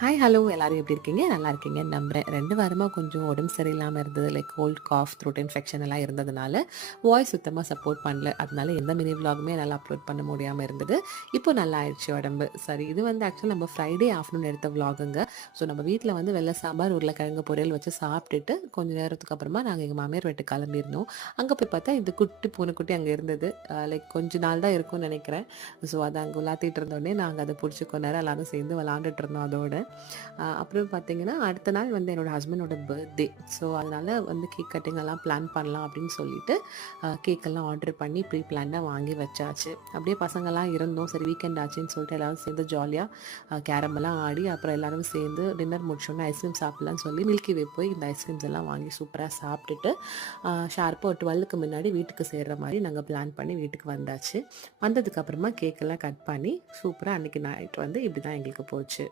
Hi, hello எல்லாரும் எப்படி இருக்கீங்க? நல்லா இருக்கீங்கன்னு நம்புறேன். 2 வாரமா கொஞ்சம் உடம்பு சரியில்லாம இருந்தது. Like cold, cough, throat infection எல்லாம் இருந்ததுனால, வாய்ஸ் சுத்தமா சப்போர்ட் பண்ணல. அதனால எந்த மினி விலாகுமே என்னால அப்லோட் பண்ண முடியாம இருந்தது. இப்போ நல்லா ஆயிடுச்சு உடம்பு. சரி, இது வந்து ஆக்சுவலா நம்ம ஃப்ரைடே ஆஃப்டர்நூன் எடுத்த விலாகுங்க. ஸோ நம்ம வீட்ல வந்து வெள்ள சாம்பார், உருளைக்கிழங்கு பொரியல் வச்சு சாப்பிட்டுட்டு, கொஞ்ச நேரத்துக்கு அப்புறமா நாங்க எங்க மாமியார் வீட்டுக்கு கிளம்பியிருந்தோம். அங்க போய் பார்த்தா இந்த குட்டி பூனைக்குட்டி அங்க இருந்தது. லைக் கொஞ்ச நாள் தான் இருக்கும்னு நெனைக்கிறேன். ஸோ அத அங்க உலாத்திட்டு இருந்தோனே, நாங்க அத புடிச்சு கொஞ்ச நேரம் எல்லாரும் சேர்ந்து விளாண்டுட்டு இருந்தோம் அதோட. அப்புறம் பார்த்தீங்கன்னா, அடுத்த நாள் வந்து என்னோட ஹஸ்பண்டோட பர்த்டே. ஸோ, அதனால வந்து கேக் கட்டிங் எல்லாம் பிளான் பண்ணலாம் அப்படின்னு சொல்லிட்டு, கேக்கெல்லாம் ஆர்டர் பண்ணி ப்ரீ பிளான்டா வாங்கி வச்சாச்சு. அப்படியே பசங்கலாம் இருந்தோம். சரி வீக்கெண்ட் ஆச்சுன்னு சொல்லிட்டு எல்லாரும் சேர்ந்து ஜாலியா கேரம் எல்லாம் ஆடி, அப்புறம் எல்லாரும் சேர்ந்து டின்னர் முடிச்சோனே ஐஸ்கிரீம் சாப்பிடலான்னு சொல்லி மில்கி வே போய் இந்த ஐஸ்கிரீம்ஸ் எல்லாம் வாங்கி சூப்பரா சாப்பிட்டுட்டு, ஷார்ப்பா ஒரு 12க்கு முன்னாடி வீட்டுக்கு சேர்ற மாரி நாங்க பிளான் பண்ணி வீட்டுக்கு வந்தாச்சு. வந்ததுக்கப்புறமா கேக்கெல்லாம் கட் பண்ணி, சூப்பரா அன்னைக்கு நைட் வந்து இப்படி தான் எங்களுக்கு போச்சு.